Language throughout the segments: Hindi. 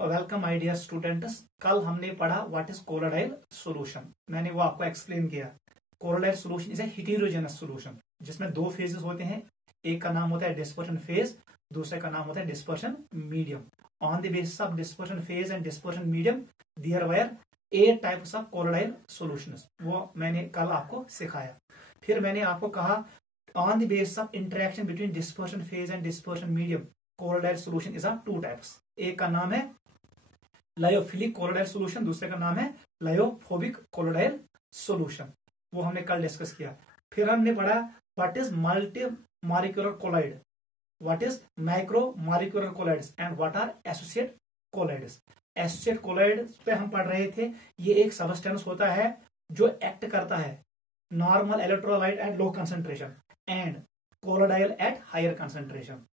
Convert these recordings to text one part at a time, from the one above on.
Welcome my dear students. कल हमने पढ़ा व्हाट इज कोलोडाइल सॉल्यूशन। मैंने वो आपको एक्सप्लेन किया। Colloidal solution is a heterogeneous solution जिसमें दो फेजेस होते हैं। एक का नाम होता है डिस्पर्शन फेज, दूसरे का नाम होता है dispersion medium. On the basis of dispersion phase and dispersion medium there were 8 types of colloidal solutions. वो मैंने कल आपको सिखाया। फिर मैंने आपको कहा on the basis of interaction between dispersion phase and dispersion medium colloidal solution is of 2 types. एक का नाम है लायोफिलिक कोलोडाइल सॉल्यूशन, दूसरे का नाम है लायोफोबिक कोलोडाइल सॉल्यूशन। वो हमने कल डिस्कस किया। फिर हमने पढ़ा what is multi molecular colloid, what is micro molecular colloids and what are associate colloids. Associate colloids पे हम पढ़ रहे थे। ये एक सबस्टेंस होता है जो एक्ट करता है normal electrolyte at low concentration and colloidal at higher concentration.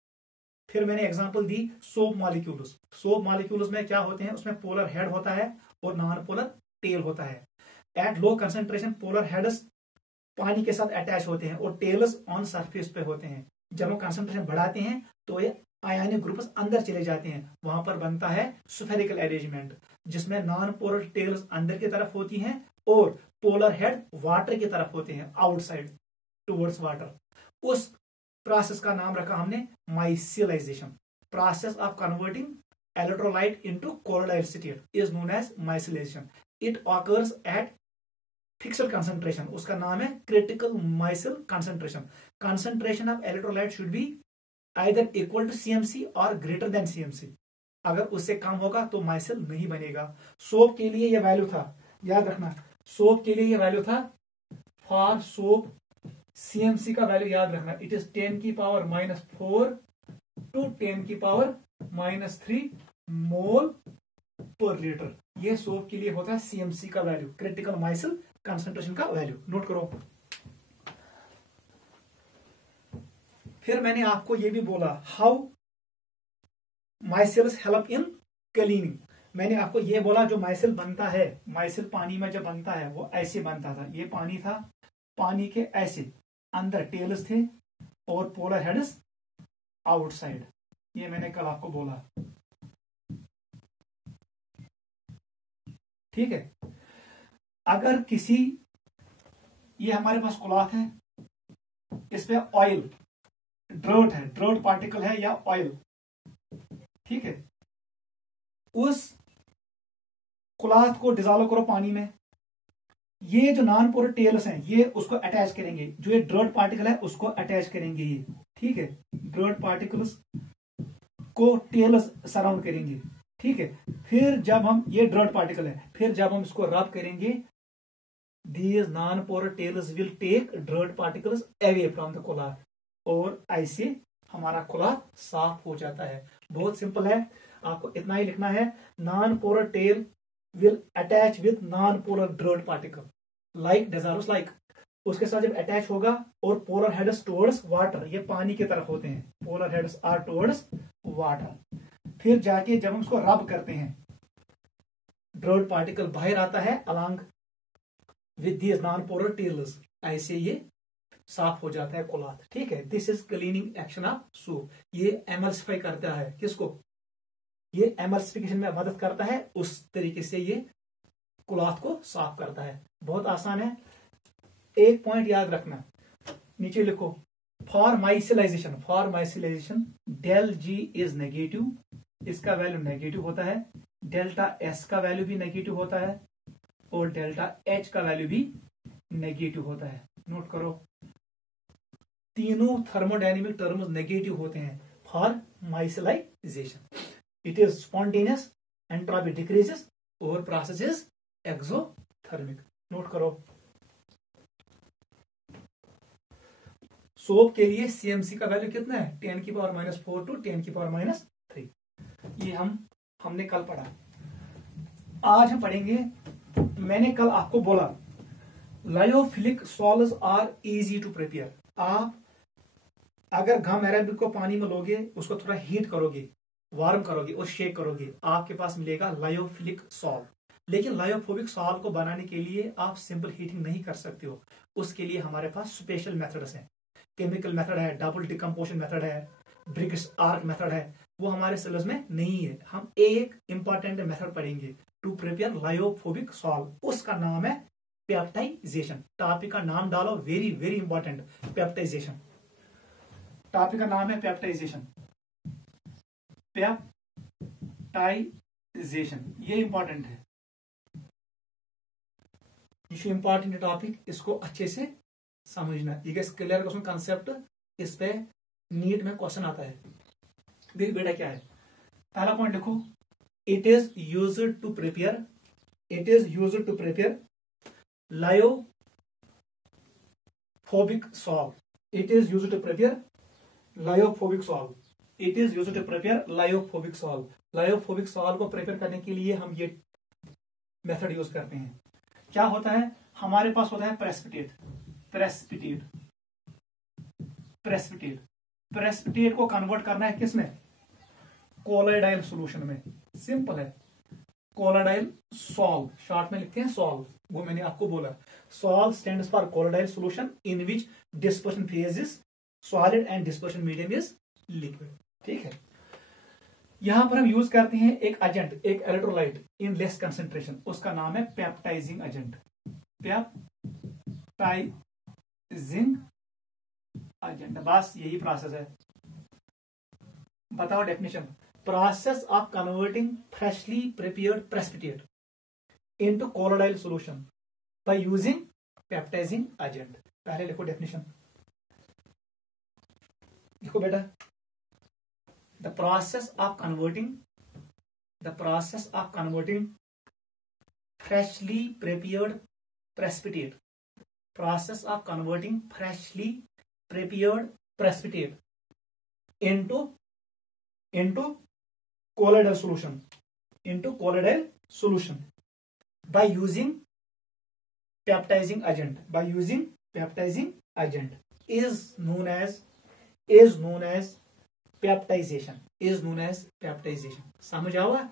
फिर मैंने एग्जांपल दी सोप मॉलिक्यूल्स। सोप मॉलिक्यूल्स में क्या होते हैं, उसमें पोलर हेड होता है और नॉन पोलर टेल होता है। Eight low concentration polar heads पानी के साथ अटैच होते हैं और टेल्स ऑन सरफेस पे होते हैं। जब हम कंसंट्रेशन बढ़ाते हैं तो ये आयनिक ग्रुप्स अंदर चले जाते हैं। वहां पर बनता है स्फेरिकल अरेंजमेंट जिसमें नॉन पोलर टेल्स अंदर की तरफ होती हैं और पोलर हेड वाटर की तरफ होते हैं, आउटसाइड टुवर्ड्स वाटर। उस प्रोसेस का नाम रखा हमने micellisation. Process of converting electrolyte into colloidal state is known as micellisation. It occurs at fixed concentration. उसका नाम है critical micelle concentration. Concentration of electrolyte should be either equal to CMC और ग्रेटर देन सीएमसी। अगर उससे कम होगा तो माइसिल नहीं बनेगा। सोप के लिए यह वैल्यू था, याद रखना। सोप के लिए यह वैल्यू था फॉर सोप सीएमसी का वैल्यू याद रखना। इट इज 10 की पावर -4 टू 10 की पावर -3 मोल पर लीटर। ये सोप के लिए होता है सीएमसी का वैल्यू, क्रिटिकल माइसिल कंसंट्रेशन का वैल्यू। नोट करो। फिर मैंने आपको यह भी बोला हाउ माइसिल्स हेल्प इन क्लीनिंग। मैंने आपको यह बोला जो माइसिल बनता है, माइसिल पानी में जब बनता है वो ऐसे बनता था। ये पानी था, पानी के ऐसे अंदर टेल्स थे और पोलर हेड्स आउटसाइड। ये मैंने कल आपको बोला, ठीक है। अगर किसी, ये हमारे पास क्लॉथ है, इस पे ऑयल ड्रॉट है, ड्रॉट पार्टिकल है या ऑयल, ठीक है। उस क्लॉथ को डिजॉल्व करो पानी में। ये जो नॉन पोलर टेल्स हैं ये उसको अटैच करेंगे, जो ये ड्रॉट पार्टिकल है उसको अटैच करेंगे ये, ठीक है। ड्रॉट पार्टिकल्स को टेल्स सराउंड करेंगे, ठीक है। फिर जब हम, ये ड्रॉट पार्टिकल है, फिर जब हम इसको रब करेंगे these non polar tails will take dirt particles away from the cloth और ऐसे हमारा क्लॉथ साफ हो जाता है। बहुत सिंपल है, आपको इतना ही लिखना है। Non polar tail will attach with non-polar Drude particle like dissolves like। उसके साथ जब अटैच होगा और polar heads towards water, ये पानी की तरफ होते हैं, polar heads are towards water। फिर जाके जब हम उसको रब करते हैं Drude particle बाहर आता है along with these non-polar tails, ऐसे ये साफ हो जाता है क्लॉथ, ठीक है। This is cleaning action of soap. ये एमल्सिफाई करता है किसको, ये एमल्सिफिकेशन में मदद करता है। उस तरीके से ये क्लॉथ को साफ करता है। बहुत आसान है। एक पॉइंट याद रखना, नीचे लिखो for micellisation del G is negative, इसका वैल्यू नेगेटिव होता है। डेल्टा एस का वैल्यू भी नेगेटिव होता है और डेल्टा एच का वैल्यू भी नेगेटिव होता है। नोट करो, तीनों थर्मोडायनेमिक टर्म्स नेगेटिव होते हैं for micellisation. It is spontaneous, entropy decreases, और process is exothermic। नोट करो। सोप के लिए सीएमसी का वैल्यू कितना है, 10 की पावर -4 टू 10 की पावर -3। ये हमने कल पढ़ा। आज हम पढ़ेंगे, मैंने कल आपको बोला lyophilic sols are easy to prepare. आप अगर गम अरेबिक को पानी में लोगे, उसको थोड़ा हीट करोगे, वार्म करोगे और शेक करोगे, आपके पास मिलेगा लायोफिलिक सॉल्व। लेकिन लायोफोबिक सॉल्व को बनाने के लिए आप सिंपल हीटिंग नहीं कर सकते हो। उसके लिए हमारे पास स्पेशल मेथड्स हैं। केमिकल मेथड है, डबल डिकम्पोजिशन मेथड है, ब्रिग्स आर्क मेथड है, वो हमारे सिलेबस में नहीं है। हम एक इंपॉर्टेंट मेथड पढ़ेंगे टू प्रिपेयर लायोफोबिक सॉल्व, उसका नाम है पेप्टाइजेशन। टॉपिक का नाम डालो, very very important, peptization. Topic का नाम है पेप्टाइजेशन, पेप्टाइजेशन, ये इंपॉर्टेंट है, ये इंपॉर्टेंट टॉपिक, इसको अच्छे से समझना। ये क्लियर क्वेश्चन कंसेप्ट, इस पे नीट में क्वेश्चन आता है। देख बेटा क्या है, पहला पॉइंट देखो, it is used to prepare, it is used to prepare lyophobic sol, it is used to prepare lyophobic sol, it is used to prepare lyophobic sol. Lyophobic sol को प्रिपेयर करने के लिए हम ये मेथड यूज करते हैं। क्या होता है, हमारे पास होता है प्रेसिपिटेट, प्रेसिपिटेट, प्रेसिपिटेट, प्रेसिपिटेट को कन्वर्ट करना है किसमें, कोलोइडाइल सॉल्यूशन में। सिंपल है, कोलोइडाइल सॉल्व, शॉर्ट में लिखते हैं सॉल्व, वो मैंने आपको बोला। Sol stands for colloidal solution in which dispersion phase is solid and dispersion medium is liquid. ठीक है, यहां पर हम यूज करते हैं एक एजेंट, एक इलेक्ट्रोलाइट इन लेस कंसेंट्रेशन, उसका नाम है पेप्टाइजिंग एजेंट, पेप्टाइजिंग एजेंट। बस यही प्रोसेस है। बताओ definition, process of converting freshly prepared precipitate into colloidal solution by using peptising agent. पहले लिखो डेफिनेशन, लिखो बेटा, the process of converting freshly prepared precipitate, process of converting freshly prepared precipitate into colloidal solution by using peptizing agent is known as peptisation, is known as peptisation. समझ आवा,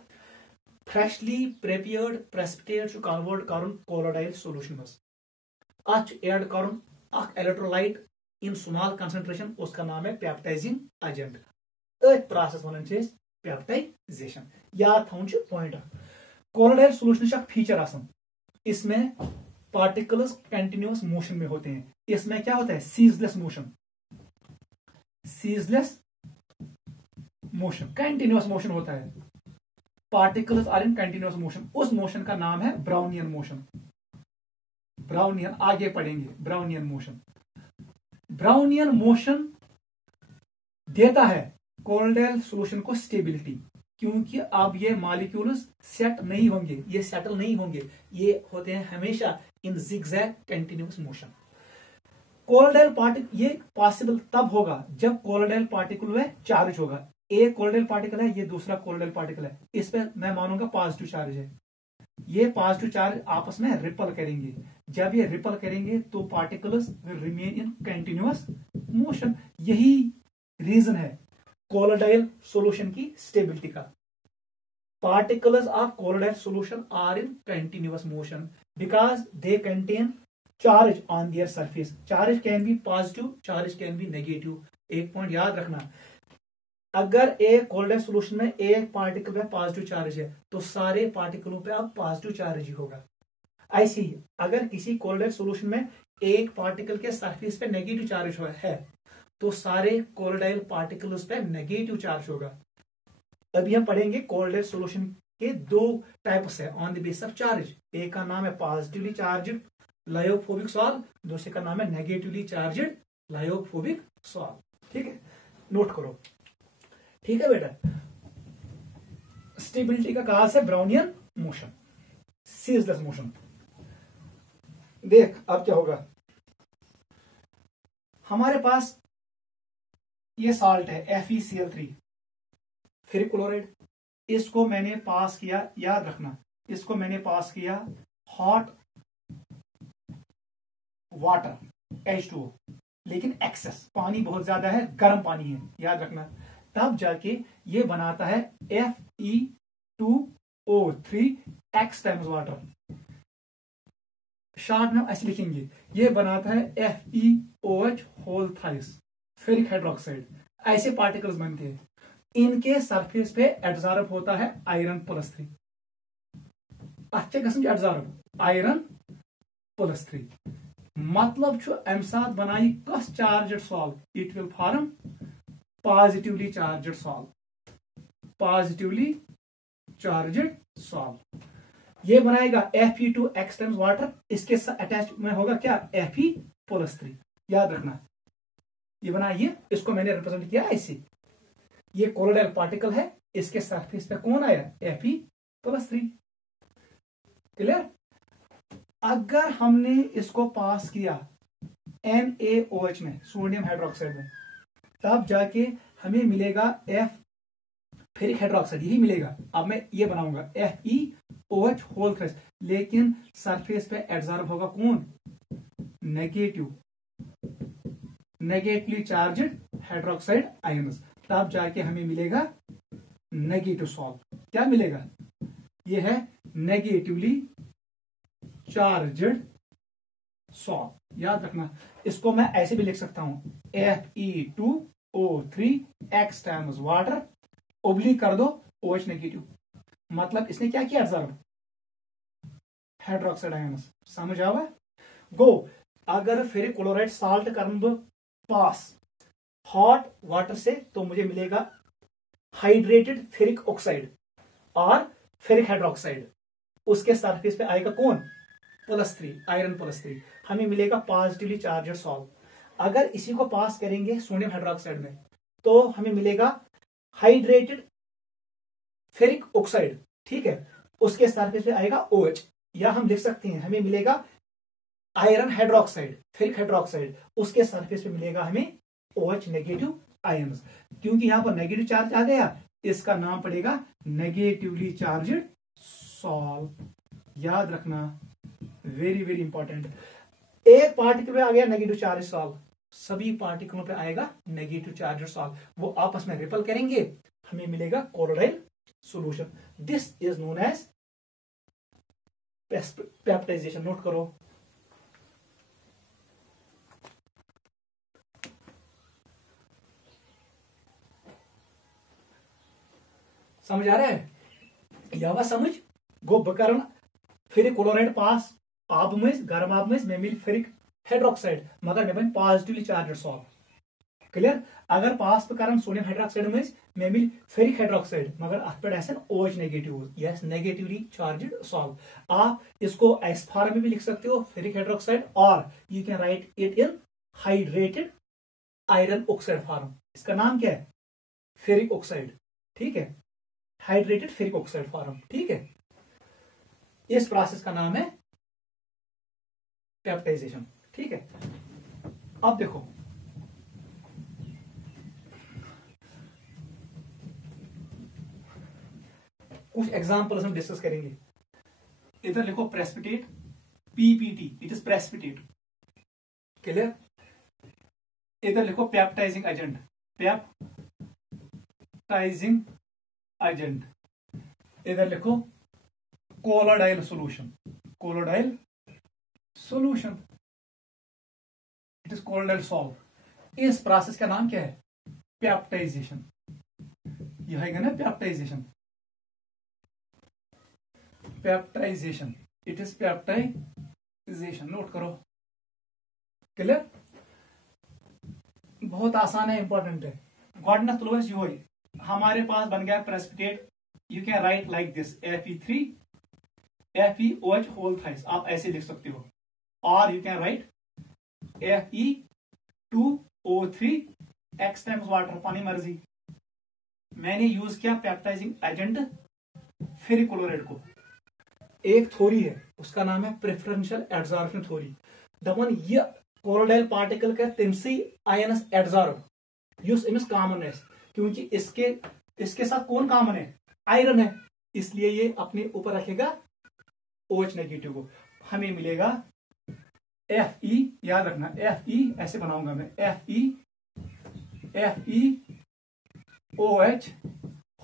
फ्रेशली प्रिपेयर्ड प्रेसिपिटेट छु कन्वर्ट करन कोलोइडाइल सॉल्यूशन मस, अच ऐड करन अख इलेक्ट्रोलाइट इन स्मॉल कंसंट्रेशन, उसका नाम है पेप्टाइजिंग एजेंट। अथ प्रोसेस वनन छे पेप्टाइजेशन। याद थौन छु पॉइंट, कोलोइडाइल सॉल्यूशन का फीचर आसन, इसमें पार्टिकल्स कंटिन्यूअस मोशन में होते हैं। इसमें क्या होता है, ceaseless motion, ceaseless motion, continuous motion होता है। Particles are in continuous motion, उस मोशन का नाम है ब्राउनियन मोशन। ब्राउनियन आगे पढ़ेंगे, ब्राउनियन मोशन। ब्राउनियन मोशन देता है कोलोइडाइल सॉल्यूशन को स्टेबिलिटी, क्योंकि अब ये मॉलिक्यूल्स सेट नहीं होंगे, ये सेटल नहीं होंगे, ये होते हैं हमेशा इन जिगजैग कंटिन्यूअस मोशन। कोलोइडाइल पार्टिकल ये पॉसिबल तब होगा जब कोलोइडाइल पार्टिकल में चार्ज होगा। एक कोलोइडाइल पार्टिकल है, ये दूसरा कोलोइडाइल पार्टिकल है, इस पे मैं मानूंगा पॉजिटिव चार्ज है, ये पॉजिटिव चार्ज आपस में रिपल करेंगे। जब ये रिपल करेंगे तो particles will remain in continuous motion. यही रीजन है कोलोइडाइल सॉल्यूशन की स्टेबिलिटी का। Particles of colloidal solution are in continuous motion because they contain charge on their surface. Charge can be positive, charge can be negative. एक पॉइंट याद रखना, अगर एक कोलोइडाइल सॉल्यूशन में एक पार्टिकल पे पॉजिटिव चार्ज है तो सारे पार्टिकलों पे अब पॉजिटिव चार्ज ही होगा। ऐसे ही अगर किसी कोलोइडाइल सॉल्यूशन में एक पार्टिकल के सरफेस पे नेगेटिव चार्ज है तो सारे कोलोइडाइल पार्टिकल्स पे नेगेटिव चार्ज होगा। अभी हम पढ़ेंगे कोलोइडाइल सॉल्यूशन के दो टाइप्स है on the basis of charge. एक का नाम है पॉजिटिवली चार्ज्ड लायोफोबिक सॉल्व, दूसरे का नाम है नेगेटिवली चार्ज्ड लायोफोबिक सॉल्व। ठीक है, नोट करो। ठीक है बेटा, स्टेबिलिटी का काज है ब्राउनियन मोशन, सीजलेस मोशन। देख अब क्या होगा, हमारे पास ये साल्ट है FeCl3 फेरिक क्लोराइड, इसको मैंने पास किया, याद रखना, इसको मैंने पास किया हॉट वाटर H2O, लेकिन एक्सेस पानी बहुत ज्यादा है, गर्म पानी है, याद रखना। तब जाके ये बनाता है Fe2O3 X times water. Short में ऐसे लिखेंगे, ये बनाता है FeOH whole thrice ferric hydroxide. ऐसे पार्टिकल्स बनते हैं, इनके सरफेस पे एडजॉर्ब होता है आयरन +3। अच्छा गसन एडजॉर्ब आयरन +3 मतलब छु अम साथ बनाई कस charged sol, it will form positively charged sol, positively charged sol. ये बनाएगा Fe2 x टाइम्स वाटर, इसके अटैच में होगा क्या Fe+3। याद रखना ये बनाइए, इसको मैंने रिप्रेजेंट किया ऐसे, ये कोलोइडल पार्टिकल है, इसके सरफेस पे कौन आया Fe+3। क्लियर। अगर हमने इसको पास किया NaOH में, सोडियम हाइड्रोक्साइड में, तब जाके हमें मिलेगा फेरिक हाइड्रोक्साइड, यही मिलेगा। अब मैं ये बनाऊंगा FeOH होल थ्रेस, लेकिन सरफेस पे एडजॉर्ब होगा कौन नेगेटिवली चार्जड हाइड्रोक्साइड आयंस, तब जाके हमें मिलेगा नेगेटिव सॉल्व। क्या मिलेगा, ये है नेगेटिवली चार्जड सॉल्व। याद रखना, इसको मैं ऐसे भी लिख सकता हूं Fe2O3 x times water, oblique कर दो OH नेगेटिव, मतलब इसने क्या किया एब्जॉर्ब हाइड्रोक्साइड आयंस। समझ आवा गो। अगर फिर क्लोराइड साल्ट कर दो पास हॉट वाटर से, तो मुझे मिलेगा हाइड्रेटेड फेरिक ऑक्साइड और फेरिक हाइड्रोक्साइड, उसके सरफेस पे आएगा कौन +3 आयरन +3, हमें मिलेगा पॉजिटिवली चार्जड सॉल्व। अगर इसी को पास करेंगे सोडियम हाइड्रोक्साइड में, तो हमें मिलेगा हाइड्रेटेड फेरिक ऑक्साइड, ठीक है, उसके सरफेस पे आएगा OH, या हम लिख सकते हैं हमें मिलेगा आयरन हाइड्रोक्साइड फेरिक हाइड्रोक्साइड, उसके सरफेस पे मिलेगा हमें OH नेगेटिव आयंस। क्योंकि यहां पर नेगेटिव चार्ज आ गया, इसका नाम पड़ेगा नेगेटिवली चार्जड सॉल्व। याद रखना, वेरी वेरी इंपॉर्टेंट। एक पार्टिकल पे आ गया नेगेटिव चार्ज सॉल्व, सभी पार्टिकलों पे आएगा नेगेटिव चार्ज सॉल्व, वो आपस में रिपल करेंगे, हमें मिलेगा colloidal solution. This is known as peptisation. Note करो। समझ आ रहा है, यह समझ गो बकर फिर क्लोराइड पास आब मज गर्म आब मज मे मिल फेरिक हाइड्रोक्साइड, मगर मे बन पॉजिटिवली चार्जड सॉल्व। क्लियर। अगर पास पे कर सोडियम हाइड्रोक्साइड मज मे मिल फेरिक हाइड्रोक्साइड, मगर अत पे OH negative, yes negatively charged solve. आप इसको इस फॉर्म में भी लिख सकते हो फेरिक हाइड्रोक्साइड, और you can right it in hydrated iron oxide form. इसका नाम क्या है फेरिक ऑक्साइड, ठीक है, हाइड्रेटेड फेरिक ऑक्साइड फॉर्म, ठीक है। इस प्रोसेस का नाम है पेप्टाइजेशन, ठीक है। अब देखो कुछ एग्जांपल्स हम डिस्कस करेंगे। इधर लिखो precipitate PPT, it is precipitate. Clear. इधर लिखो पेप्टाइजिंग एजेंट, पेप्टाइजिंग एजेंट। इधर लिखो colloidal solution, colloidal solution, it is colloidal sol. इस प्रोसेस का नाम क्या है पेप्टाइजेशन। यह है ना peptization, peptization, it is peptization. Note करो। क्लियर। बहुत आसान है, इंपॉर्टेंट है। गॉडनेस तुलस यो हमारे पास बन गया precipitate, you can write like this Fe3 FeOH whole thrice, आप ऐसे लिख सकते हो, और you can write Fe2O3 x times water, पानी मर्जी। मैंने यूज किया पेप्टाइजिंग एजेंट फेरिक क्लोराइड को। एक थ्योरी है, उसका नाम है प्रेफरेंशियल एडजॉर्प्शन थ्योरी। दपन ये कोलोइडल पार्टिकल का तमसी आयनस एडजॉर्ब युस अमिस कॉमन है, क्योंकि इसके साथ कौन कॉमन है आयरन है, इसलिए ये अपने ऊपर रखेगा OH नेगेटिव को। हमें मिलेगा Fe, याद रखना Fe ऐसे बनाऊंगा मैं FeOH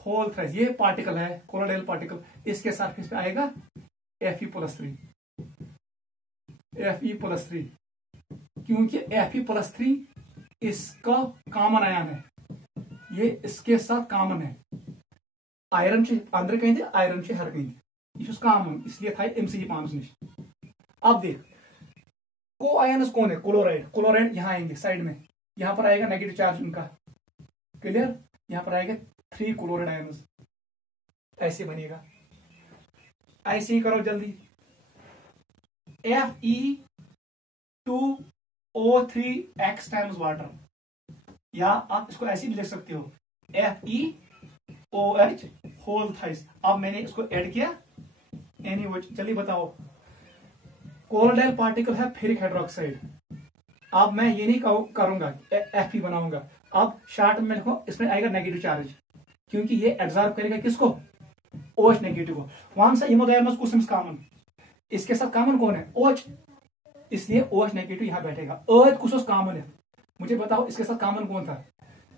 होल थ्राइस, ये पार्टिकल है कोलोइडल पार्टिकल, इसके सरफेस पे आएगा Fe+3, क्योंकि Fe+3 इसका कॉमन आयन है, ये इसके साथ कॉमन है। आयरन अंदर कहीं आयरन हर कहीं यह कॉमन, इसलिए था एमसी पानस निश। अब देख को आयनस कौन है, क्लोराइड। क्लोराइड यहां आएंगे साइड में, यहां पर आएगा नेगेटिव चार्ज इनका, क्लियर। यहां पर आएगा 3 क्लोराइड आयनस, ऐसे बनेगा। ऐसे ही करो जल्दी, Fe2O3X टाइम्स वाटर, या आप इसको ऐसे भी लिख सकते हो FeOH होल थाइस। अब मैंने इसको ऐड किया NaOH। चलिए बताओ, कोलोडाइल पार्टिकल है फेरिक हाइड्रोक्साइड। अब मैं ये नहीं करूंगा Fe बनाऊंगा, अब शॉर्ट में लिखो, इसमें आएगा नेगेटिव चार्ज, क्योंकि ये एब्जॉर्ब करेगा किसको, OH नेगेटिव को। वहां से इमोडायमस कुछ कॉमन, इसके साथ कॉमन कौन है, OH, इसलिए OH नेगेटिव यहां बैठेगा। OH कुछ कॉमन है, मुझे बताओ इसके साथ कॉमन कौन था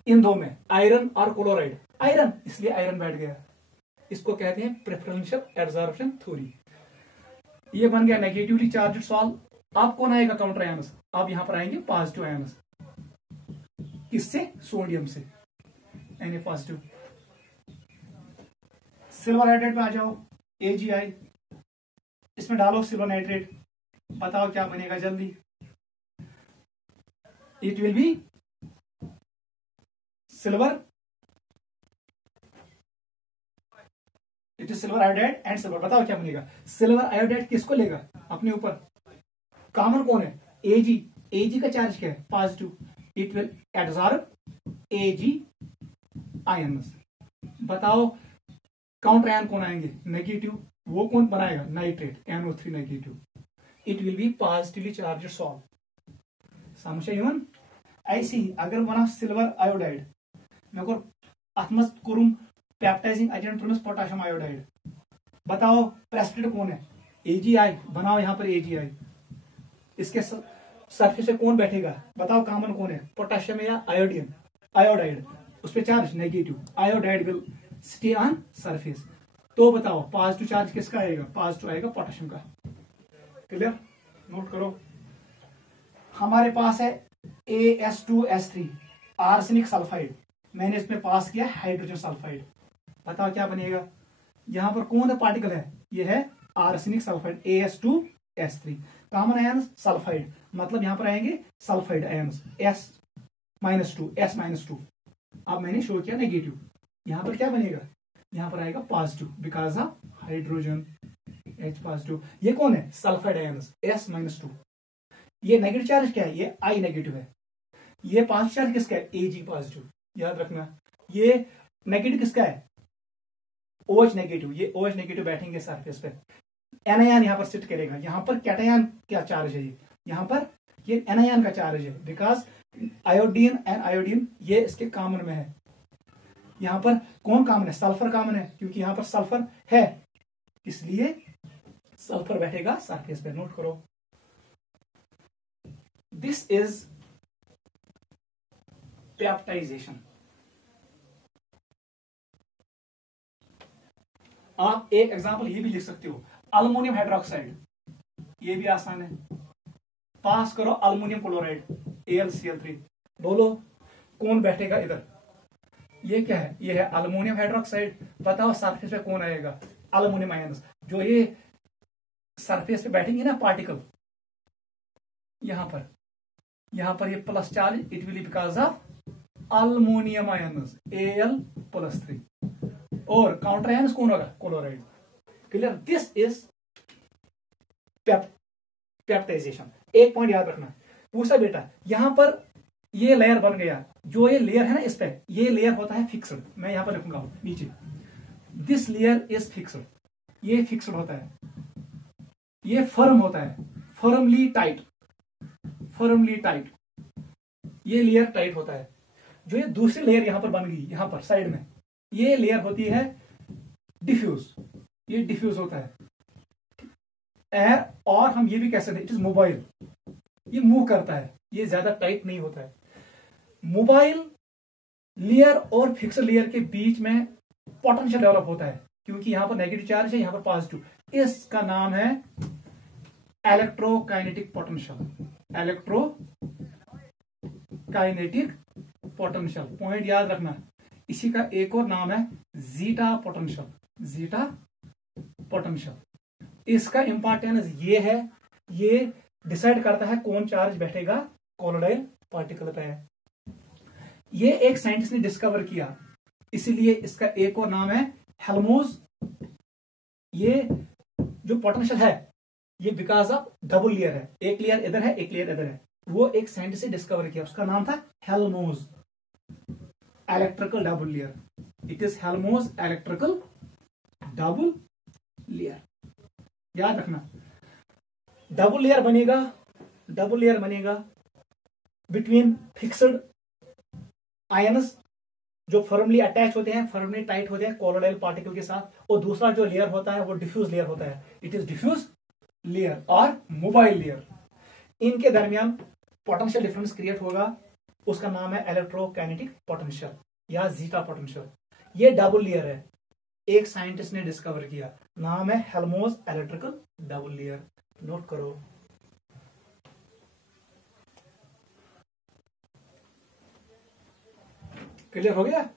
इन दो में, आयरन और क्लोराइड। आयरन, इसलिए आयरन बैठ गया। इसको कहते हैं प्रेफरेंशियल एब्जॉर्प्शन थ्योरी। ये बन गया नेगेटिवली चार्ज सॉल्व। अब कौन आएगा काउंटर आयन्स, अब यहां पर आएंगे पॉजिटिव आयन्स, किससे, सोडियम से, Na पॉजिटिव। सिल्वर हाइड्रेट पे आ जाओ, AgI, इसमें डालो सिल्वर नाइट्रेट, बताओ क्या बनेगा जल्दी। It will B silver, it is silver iodide and silver. बताओ क्या बनेगा, सिल्वर आयोडाइड किसको लेगा अपने ऊपर, कॉमन कौन है, Ag का चार्ज क्या है, positive. It will absorb Ag ions. बताओ काउंटर आयन कौन आएंगे, नेगेटिव, वो कौन बनाएगा, nitrate, NO3 negative. It will be positively charge sol. समझ इवन ऐसी ही अगर वन सिल्वर आयोडाइड मे कोर अथ मज कोरुम peptizing agent produce potassium iodide. बताओ प्रेसिपिटेट कौन है, AgI, बनाओ यहां पर AgI। इसके सरफेस पे कौन बैठेगा, बताओ कॉमन कौन है, पोटेशियम या आयोडीन, आयोडाइड, उस पर charge negative, iodide will stay on surface. तो बताओ पॉजिटिव चार्ज किसका आएगा, पॉजिटिव आएगा पोटेशियम का। क्लियर, नोट करो। हमारे पास है AS2S3 आर्सेनिक सल्फाइड, मैंने इसमें पास किया हाइड्रोजन सल्फाइड। बताओ क्या बनेगा, यहां पर कौन सा पार्टिकल है, ये है arsenic sulphide, AS2S3। Common ion sulphide, मतलब यहां पर आएंगे सल्फाइड आयन्स, S-2। अब मैंने शो किया नेगेटिव, यहां पर क्या बनेगा, यहां पर आएगा positive because of hydrogen H positive. ये कौन है, सल्फाइड आयन्स, S-2। ये नेगेटिव चार्ज क्या है, ये I नेगेटिव है। ये पॉजिटिव चार्ज किसका है, Ag पॉजिटिव, याद रखना। ये नेगेटिव किसका है, OH नेगेटिव, ये OH नेगेटिव बैठेंगे सरफेस पे। एनायन यहां पर सिट करेगा, यहां पर कैटायन क्या चार्ज है, ये यहां पर ये एनायन का चार्ज है, बिकॉज आयोडीन एंड आयोडीन ये इसके कॉमन में है। यहां पर कौन कॉमन है, सल्फर कॉमन है, क्योंकि यहां पर सल्फर है, इसलिए सल्फर बैठेगा सरफेस पे। नोट करो, दिस इज पेप्टाइजेशन। आप एक एग्जांपल ये भी लिख सकते हो, अल्युमिनियम हाइड्रोक्साइड, ये भी आसान है। पास करो अल्युमिनियम क्लोराइड, AlCl3, बोलो कौन बैठेगा इधर, ये क्या है, ये है अल्युमिनियम हाइड्रोक्साइड। बताओ सरफेस पे कौन आएगा, अल्युमिनियम आयन्स, जो ये सरफेस पे बैठेंगे ना पार्टिकल, यहां पर ये plus charge, it will because of aluminium ions, Al+3। और काउंटर आयन्स कौन होगा, chloride. Clear, this is peptization. एक पॉइंट याद रखना, पूछा बेटा यहां पर ये लेयर बन गया, जो ये लेयर है ना इस पे, ये लेयर होता है फिक्स्ड, मैं यहां पर लिखूंगा नीचे, दिस लेयर इज फिक्स्ड, ये फिक्स्ड होता है, ये फर्म होता है, फर्मली टाइट, ये लेयर टाइट होता है। जो ये दूसरी लेयर यहां पर बन गई, यहां पर साइड में, ये लेयर होती है डिफ्यूज, ये डिफ्यूज होता है एयर, और हम ये भी कह सकते हैं इट इज मोबाइल, ये मूव करता है, ये ज्यादा टाइट नहीं होता है। मोबाइल लेयर और फिक्स्ड लेयर के बीच में पोटेंशियल डेवलप होता है, क्योंकि यहां पर नेगेटिव चार्ज है, यहां पर पॉजिटिव। इसका नाम है electrokinetic potential, electrokinetic potential. Point याद रखना, इसी का एक और नाम है जीटा पोटेंशियल। Zeta potential. इसका इंपॉर्टेंस ये है, ये डिसाइड करता है कौन चार्ज बैठेगा कोलोइडल पार्टिकल पे। ये एक साइंटिस्ट ने डिस्कवर किया, इसीलिए इसका एक और नाम है हेल्महोल्ट्ज। ये जो पोटेंशियल है ये बिकॉज ऑफ डबल लेयर है, एक लेयर इधर है एक लेयर इधर है। वो एक साइंटिस्ट ने डिस्कवर किया, उसका नाम था Helmholtz electrical double layer. It is Helmholtz electrical double layer. याद रखना, डबल लेयर बनेगा बिटवीन फिक्स्ड आयन्स जो फर्मली अटैच होते हैं, फर्मली टाइट होते हैं कोलोइडल पार्टिकल के साथ, और दूसरा जो लेयर होता है वो डिफ्यूज लेयर होता है। इट इज डिफ्यूज लेयर और मोबाइल लेयर। इनके दरमियान पोटेंशियल डिफरेंस क्रिएट होगा, उसका नाम है इलेक्ट्रोकाइनेटिक पोटेंशियल या जीटा पोटेंशियल। ये डबल लेयर है, एक साइंटिस्ट ने डिस्कवर किया, नाम है Helmholtz electrical double layer. Note करो। क्लियर हो गया?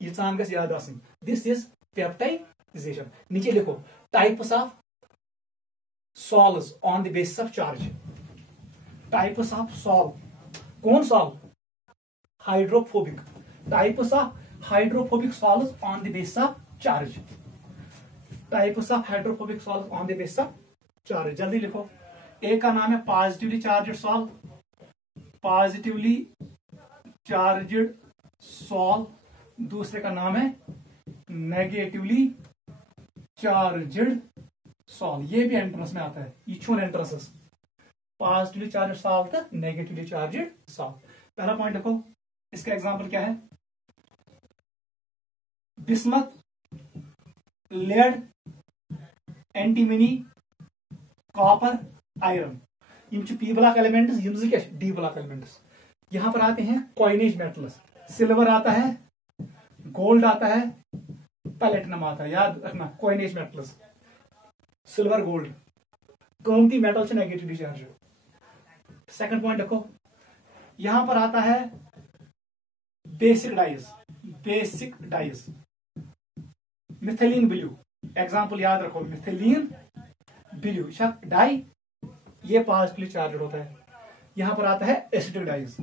ये चांद का याद आसन। This is peptization. नीचे लिखो types of solves on the basis of charge. Types of solve, कौन solve? Hydrophobic. Types of hydrophobic solves on the basis of charge. Types of hydrophobic solves on the basis of charge. जल्दी लिखो। एक का नाम है positively charged solve, positively charged solve. दूसरे का नाम है नेगेटिवली चार्ज्ड सॉल्व। ये भी एंट्रेंस में आता है, each one entrances. Positively charged sol, negatively charged sol. पहला पॉइंट देखो, इसका एग्जांपल क्या है? Bismuth, lead, antimony, copper, iron. यम पी ब्लॉक एलिमेंट्स, यम क्या डी ब्लॉक एलिमेंट्स। यहां पर आते हैं कॉइनेज मेटल्स। सिल्वर आता है, गोल्ड आता है, प्लेटिनम आता है। याद रखना कॉइनेज मेटल्स, सिल्वर, गोल्ड, कीमती मेटल से नेगेटिवली चार्ज। सेकंड पॉइंट देखो, यहां पर आता है basic dyes. Basic dyes, methylene blue. Example याद रखो, मिथिलीन ब्लू डाई, ये पॉजिटिवली चार्ज होता है। यहां पर आता है acidic dyes.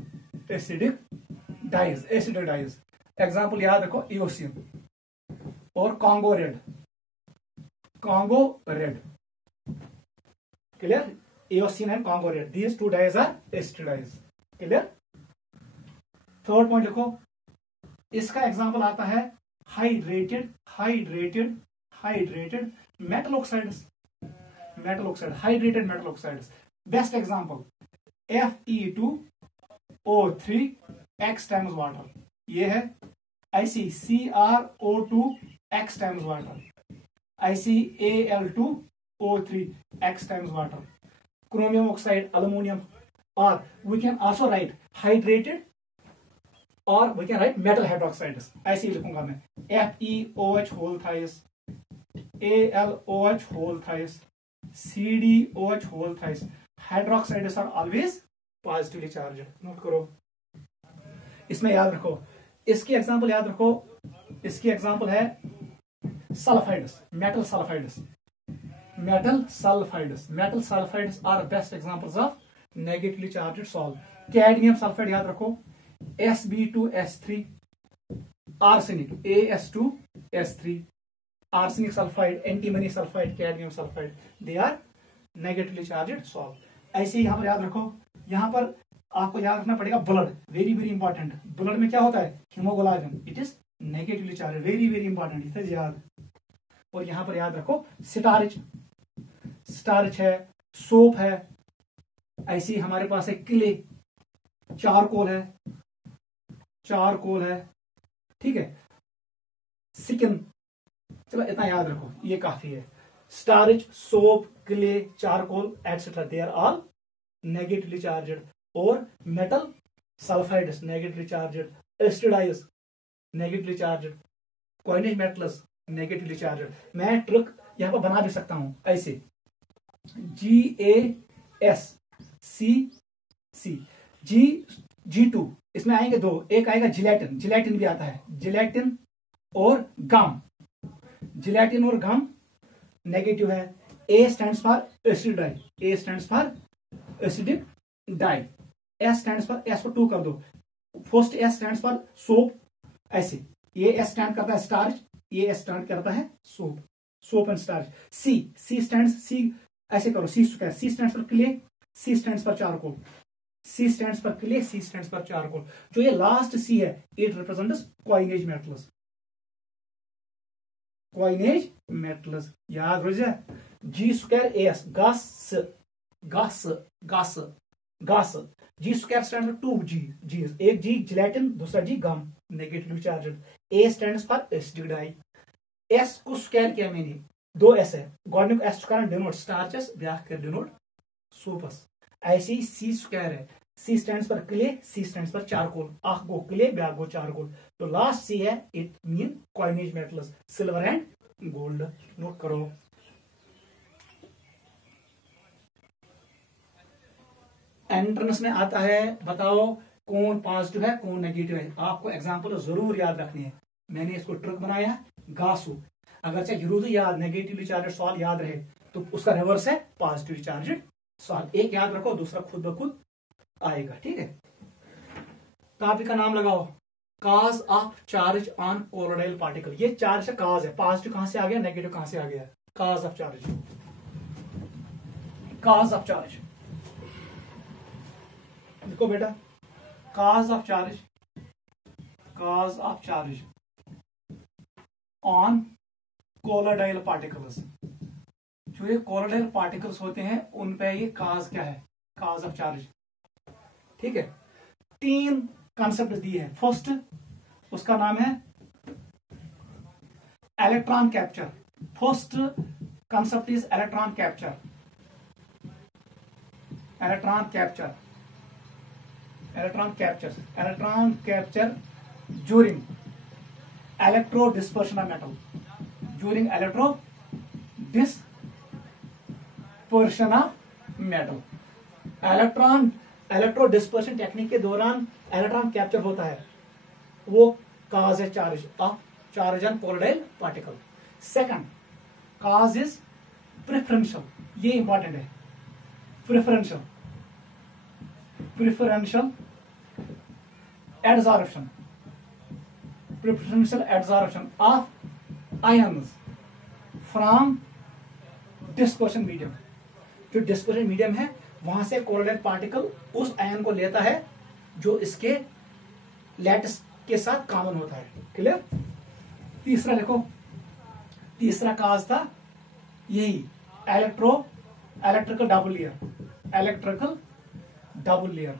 Acidic dyes, acidic dyes. Example याद रखो, इओसियम और Congo red. Congo red, clear? Eosin and Congo red, these two dyes are acidic dyes. Clear? Third point देखो, इसका एग्जांपल आता है hydrated metal oxides. Metal oxide, hydrated metal oxides. Best example Fe2O3 X times water, ये है ICCrO2 X times water, ICAl2O3 X times water. Chromium oxide, aluminium. और we can also write hydrated और we can write metal hydroxides. ऐसे ही लिखूंगा मैं, FeOH whole thrice, AlOH whole thrice, CdOH whole thrice. Hydroxides are always positively charge. Note करो। इसमें याद रखो, इसकी एग्जांपल याद रखो। इसकी एग्जांपल है sulphides, metal sulphides. Metal sulphides, metal sulphides are best examples of negatively charged sol. Cadmium sulphide याद रखो, Sb2S3, arsenic As2S3, arsenic sulphide, antimony sulphide, cadmium sulphide, they are negatively charged sol. ऐसे ही यहां पर याद रखो, यहां पर आपको याद रखना पड़ेगा blood, very very important. Blood में क्या होता है? Haemoglobin, it is negatively charge, very very important, इसे याद। और यहां पर याद रखो स्टार्च, स्टार्च है, सोप है। ऐसे ही हमारे पास है क्ले, चारकोल है, चारकोल है, ठीक है, सिकिन। चलो इतना याद रखो, ये काफी है। Starch, soap, clay, charcoal etcetera, they are all negatively charged. और metal sulphides negatively charged, acid dyes negatively charged, coinage metals negatively charged. मैं ट्रिक यहां पर बना भी सकता हूं ऐसे, GASCC। G G2, इसमें आएंगे दो, एक आएगा जिलेटिन, जिलेटिन भी आता है, जिलेटिन और गम, जिलेटिन और गम नेगेटिव है। A stands for acid dye, A stands for acidic dye, S stands for, S को 2 कर दो, first S stands for soap, ऐसे ये S स्टैंड करता है स्टार्च, ये S स्टैंड करता है soap, soap and starch. C stands, C ऐसे करो, C square, C stands for clay, C stands for charcoal, C stands for clay, C stands for charcoal. जो ये लास्ट C है, it represents coinage metals, coinage metals, याद रह जाए। G square AS, gas gas gas gas, G square stand for 2 G, एक G जिलेटिन, दूसरा G gum negatively charged. A stands for acidic dye, S को स्क्वायर किया मैंने, 2 S है, गॉडनिक S कर डिनोट स्टार्चस, ब्याह कर डिनोट सोपस। ऐसे ही C स्क्वायर है, C stands for clay, C stands for charcoal, आख गो क्ले, ब्याह गो चारकोल। तो लास्ट C है, it mean coinage metals, silver and gold, note करो। एंट्रेंस में आता है, बताओ कौन पॉजिटिव है कौन नेगेटिव है, आपको एग्जांपल जरूर याद रखनी है। मैंने इसको ट्रिक बनाया, गासू, अगर चाहे जरूर याद नेगेटिवली चार्जेड सॉल्व याद रहे तो उसका रिवर्स है पॉजिटिवली चार्जेड सॉल्व। एक याद रखो, दूसरा खुद ब खुद आएगा, ठीक है। टॉपिक का नाम लगाओ, cause of charge on colloidal particle. ये चार्ज का काज है, पॉजिटिव कहां से आ गया, नेगेटिव कहां से आ गया, cause of charge, cause of charge. देखो बेटा, cause of charge, cause of charge on colloidal particles. जो ये कोलोइडल पार्टिकल्स होते हैं उन पे ये काज क्या है, काज ऑफ चार्ज, ठीक है। 3 कॉन्सेप्ट दिए हैं। फर्स्ट उसका नाम है electron capture, first concept is electron capture, electron capture, electron capture during electro dispersion of metal, during electro dispersion of metal। electro dispersion technique के दौरान इलेक्ट्रॉन कैप्चर होता है, वो काज है charge of charge on colloidal particle. Second cause is preferential, ये इंपॉर्टेंट है, preferential adsorption, preferential adsorption of ions from dispersion medium। जो डिस्पर्शन मीडियम है वहां से कोलोइडल पार्टिकल उस आयन को लेता है जो इसके लैटिस के साथ कॉमन होता है, क्लियर। तीसरा देखो, तीसरा काज था यही electrical double layer, electrical double layer,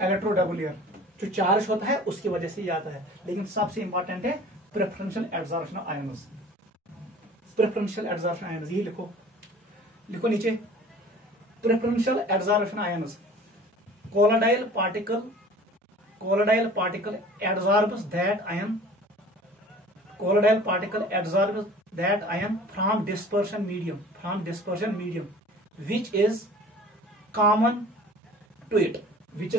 electro double layer. जो चार्ज होता है उसकी वजह से ये आता है, लेकिन सबसे इंपॉर्टेंट है preferential adsorption of ions, preferential adsorption ions. ये लिखो, लिखो नीचे, preferential adsorption ions, colloidal particle adsorbs that ion, colloidal particle adsorbs that ion from dispersion medium which is common to it, which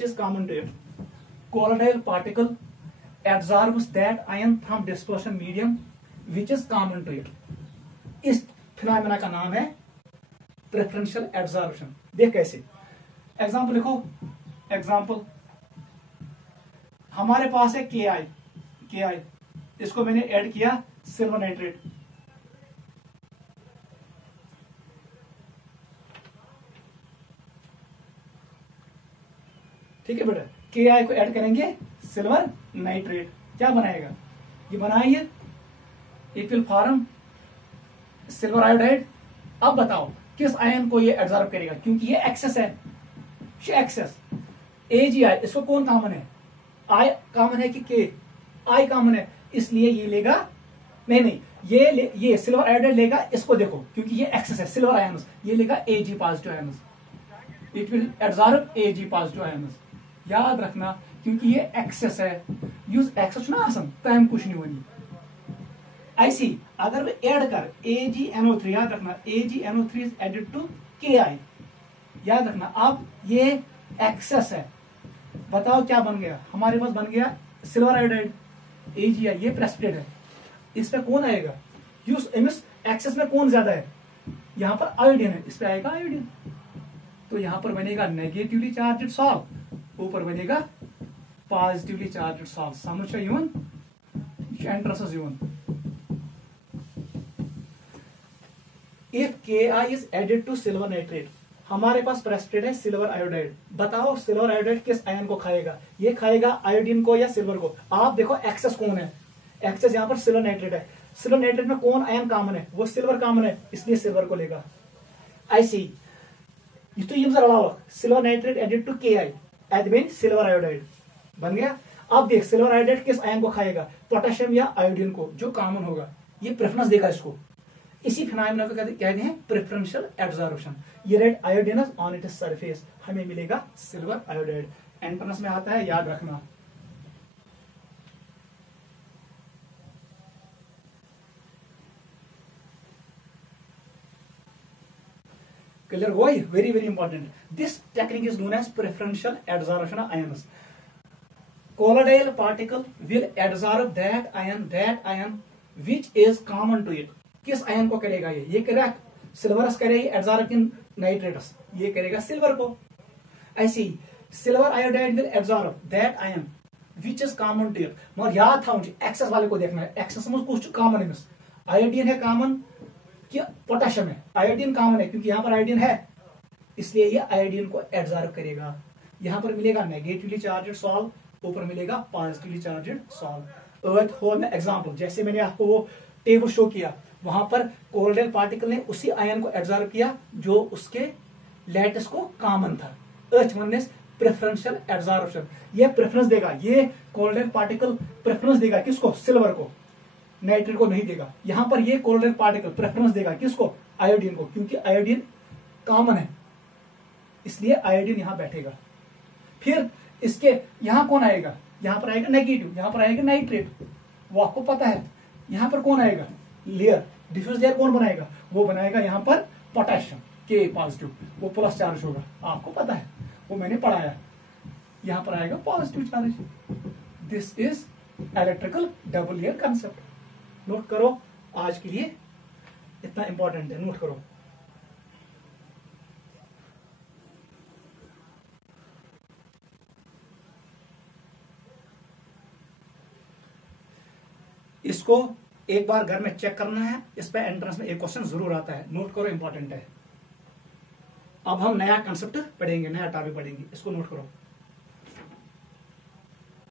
is common to it, colloidal particle absorbs that ion from dispersion medium which is common to it। इस फिनोमेना का नाम है प्रेफरेंशियल एब्जॉर्प्शन। देख कैसे, एग्जांपल लिखो, एग्जांपल हमारे पास है KI, इसको मैंने ऐड किया सिल्वर नाइट्रेट, ठीक है बेटा। KI को ऐड करेंगे सिल्वर नाइट्रेट, क्या बनाएगा, ये बनाएंगे, it will form silver iodide. अब बताओ किस आयन को ये एब्जॉर्ब करेगा, क्योंकि ये एक्सेस है, एक्सेस AgI, इसको कौन कॉमन है, I कॉमन है कि K, I कॉमन है, इसलिए ये लेगा, नहीं ये सिल्वर आयोडाइड लेगा, इसको देखो क्योंकि ये एक्सेस है सिल्वर आयन्स, ये लेगा Ag positive ions, it will absorb Ag positive ions. याद रखना क्योंकि ये एक्सेस है, यूज एक्सेस ना आसान टाइम कुछ नहीं होनी। ऐसी अगर वे ऐड कर AgNO3, याद रखना AgNO3 is added to KI, याद रखना। अब ये एक्सेस है, बताओ क्या बन गया, हमारे पास बन गया सिल्वर आयोडाइड AgI, ये प्रेसिपिटेट है। इस पे कौन आएगा, यूज एक्सेस में कौन ज्यादा है, यहां पर आयोडीन है, इस पे आएगा आयोडीन। तो यहां पर बनेगा नेगेटिवली चार्ज्ड सॉल्ट, ऊपर बनेगा पॉजिटिवली चार्ज्ड सॉल्ट। समझ यून एंट्रेंस यून। If Ki is added to silver nitrate, हमारे पास प्रेसिपिटेट है सिल्वर आयोडाइड। बताओ सिल्वर आयोडाइड किस आयन को खाएगा, ये खाएगा आयोडीन को या सिल्वर को। आप देखो एक्सेस कौन है, एक्सेस यहां पर सिल्वर नाइट्रेट है। सिल्वर नाइट्रेट में कौन आयन कॉमन है, वो सिल्वर कॉमन है, इसलिए सिल्वर को लेगा। ऐसी तो ये रहा silver nitrate added to Ki at mean silver iodide बन गया। अब देख सिल्वर आयोडाइड किस आयन को खाएगा, पोटेशियम या आयोडीन को, जो कॉमन होगा, ये प्रेफरेंस देगा इसको। इसी फिनोमेना को कहते हैं प्रेफरेंशियल एब्जॉर्प्शन। ये रेड आयोडीनस ऑन इट सरफेस, हमें मिलेगा सिल्वर आयोडाइड। एंट्रेंस में आता है, याद रखना। क्लियर, वही very very important. This technique is known as preferential absorption of ions. Colloidal particle will absorb that ion which is common to it. किस आयन को करेगा, ये करेगा सिल्वरस करेगा एब्जॉर्ब इन नाइट्रेटस, ये करेगा सिल्वर को। ऐसी silver iodide will absorb that ion which is common to it. मगर याद था मुझे एक्सेस वाले को देखना है, एक्सेस में कुछ कॉमन है, आयोडीन है कॉमन कि पोटेशियम है, आयोडीन कॉमन है क्योंकि यहां पर आयोडीन है, इसलिए ये आयोडीन को एब्जॉर्ब करेगा। यहां पर मिलेगा नेगेटिवली चार्ज्ड सॉल्ट, ऊपर मिलेगा पॉजिटिवली चार्ज्ड सॉल्ट। अर्थ होल में एग्जांपल, जैसे मैंने आपको वो टेबल शो किया, वहां पर कोलोडाइल पार्टिकल ने उसी आयन को एब्जॉर्ब किया जो उसके लैटिस को कॉमन था। H1 प्रेफरेंशियल एब्जॉर्प्शन, ये प्रेफरेंस देगा, ये कोलोडाइल पार्टिकल प्रेफरेंस देगा किसको, सिल्वर को, नाइट्रेट को नहीं देगा। यहां पर ये कोलोडाइल पार्टिकल प्रेफरेंस देगा किसको, आयोडीन को, क्योंकि आयोडीन कॉमन है, इसलिए आयोडीन यहां बैठेगा। फिर इसके यहां कौन आएगा, यहां पर आएगा नेगेटिव, यहां पर आएगा नाइट्रेट, वो आपको पता है। यहां पर कौन आएगा, लेयर, डिफ्यूज लेयर कौन बनाएगा, वो बनाएगा यहां पर पोटेशियम के पॉजिटिव, वो प्लस चार्ज होगा, आपको पता है, वो मैंने पढ़ाया। यहां पर आएगा positive charge. This is electrical double layer concept. Note करो, आज के लिए इतना इंपॉर्टेंट है, नोट करो। इसको एक बार घर में चेक करना है, इस पे एंट्रेंस में एक क्वेश्चन जरूर आता है, नोट करो, इंपॉर्टेंट है। अब हम नया कंसेप्ट पढ़ेंगे, नया टॉपिक पढ़ेंगे, इसको नोट करो।